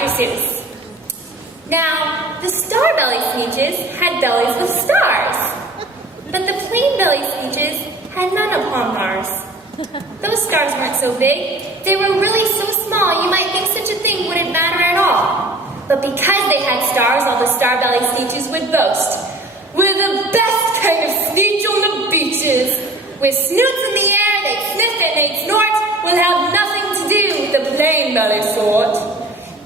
Dr. Seuss. Now, the star-belly Sneeches had bellies with stars, but the plain-belly Sneeches had none upon theirs. Those stars weren't so big. They were really so small you might think such a thing wouldn't matter at all. But because they had stars, all the star-belly Sneeches would boast, "We're the best kind of Sneech on the beaches. With snoots in the air, they'd sniff and they'd snort, would have nothing to do with the plain-belly sort."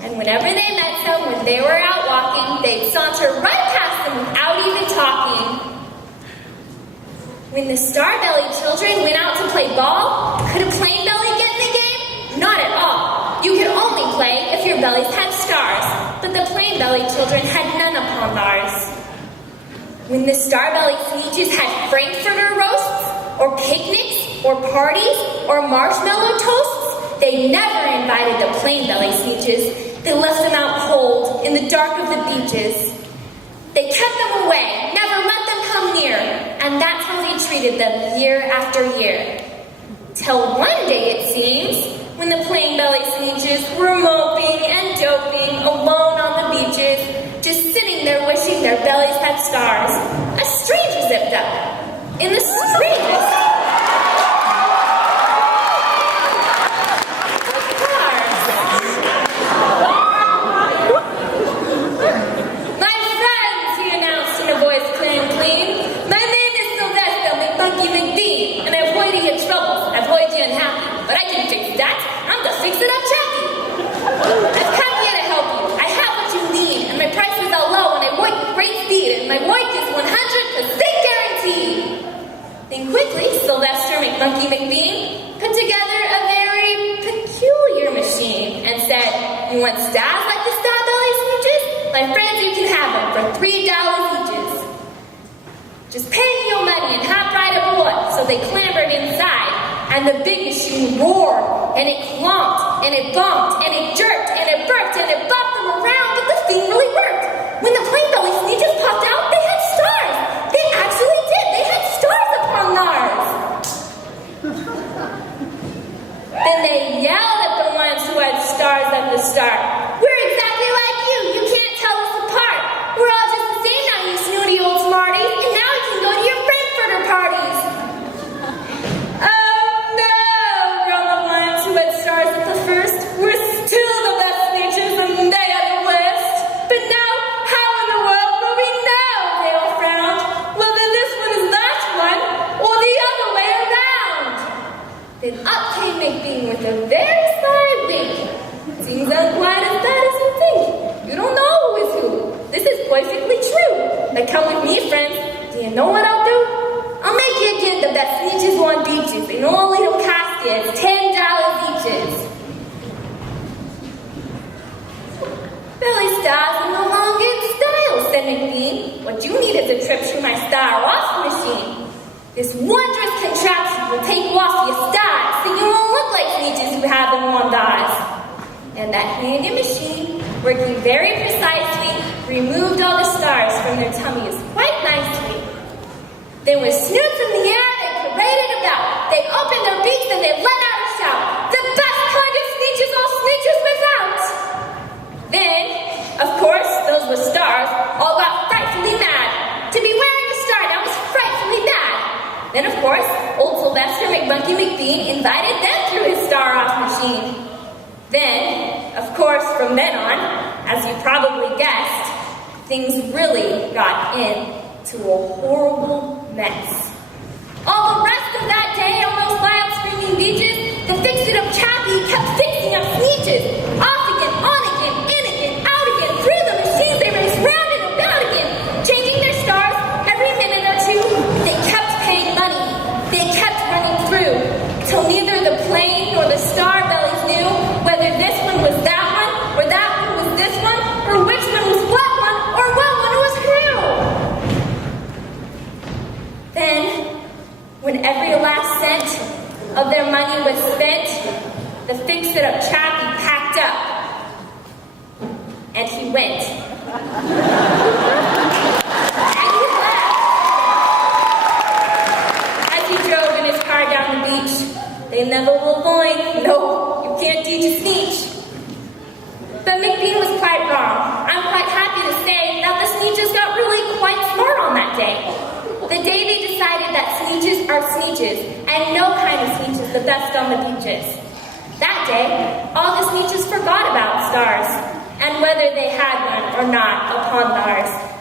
And whenever they met some, when they were out walking, they'd saunter right past them without even talking. When the star-belly children went out to play ball, could a plain belly get in the game? Not at all. You could only play if your bellies had stars, but the plain belly children had none upon theirs. When the star-belly Sneeches had Frankfurter roasts, or picnics, or parties, or marshmallow toasts, they never invited the plain belly Sneeches. They left them out cold in the dark of the beaches. They kept them away, never let them come near, and that's how they treated them year after year. Till one day, it seems, when the plain belly Sneeches were moping and doping alone on the beaches, just sitting there wishing their bellies had stars, a stranger zipped up. In the strangest Monkey McBean put together a very peculiar machine and said, "You want stars like the star-belly Sneeches? My friends, you can have them for $3 each. Just pay me your money and hop right aboard." So they clambered inside, and the big machine roared, and it clomped, and it bumped, and it jerked, and it burped, and it bopped them around, but the thing really worked. When the plain belly Sneeches popped out, they had stars. They actually did. They had stars upon theirs. Then they yelled at the ones who had stars at the start. "We're exactly like you. You can't tell us apart. We're all just the same now, you snooty old smarties, and now you can go to your Frankfurter parties." "Oh no," groaned the ones who had stars at the first. "We're still the best Sneeches and they are the worst. But now, how in the world will we know," they all frowned, "whether this one is that one or the other way around?" Then up came McBean with a very sly wink. "Things aren't quite as bad as you think. You don't know who is who. This is perfectly true. Now come with me, friends. Do you know what I'll do? I'll make you get the best Sneeches on beaches in all little caskets, $10 each. Belly stars are no longer in style," said McBean. "What you need is a trip through my star-off machine. This wondrous contraption will take off your stars so you won't look like Sneeches who have them on eyes." And that handy machine, working very precisely, removed all the stars from their tummies quite nicely. Then with snoots in the air, they paraded about. They opened their beaks and they let out a shout, "The best kind of Sneeches all Sneeches without!" Then, of course, those with stars all got frightfully mad. To be wearing a star now was frightfully bad. Then, of course, old Sylvester McMonkey McBean invited them through his star-off machine. Then, of course, from then on, as you probably guessed, things really got into a horrible mess. All the rest of that day on those wild screaming beaches, the fix-it-up chappie kept fixing up Sneeches. Off again, on again, in again, out again, through the machines they raced round and about again, changing their stars every minute or two. They kept paying money. They kept running through, till neither the plain nor the star-bellies knew whether this one was that one, or that one was this one, or which one was what one, or what one was who. Then, when every last cent of their money was spent, the fix-it-up chappie packed up, and he went. And he left. As he drove in his car down the beach, they never will find. No, you can't teach a Sneech. But McBean was quite wrong. I'm quite happy to say that the Sneeches got really quite smart on that day. The day they decided that Sneeches are Sneeches, and no kind of Sneeches the best on the beaches. That day, all the Sneeches forgot about stars, and whether they had one or not upon theirs.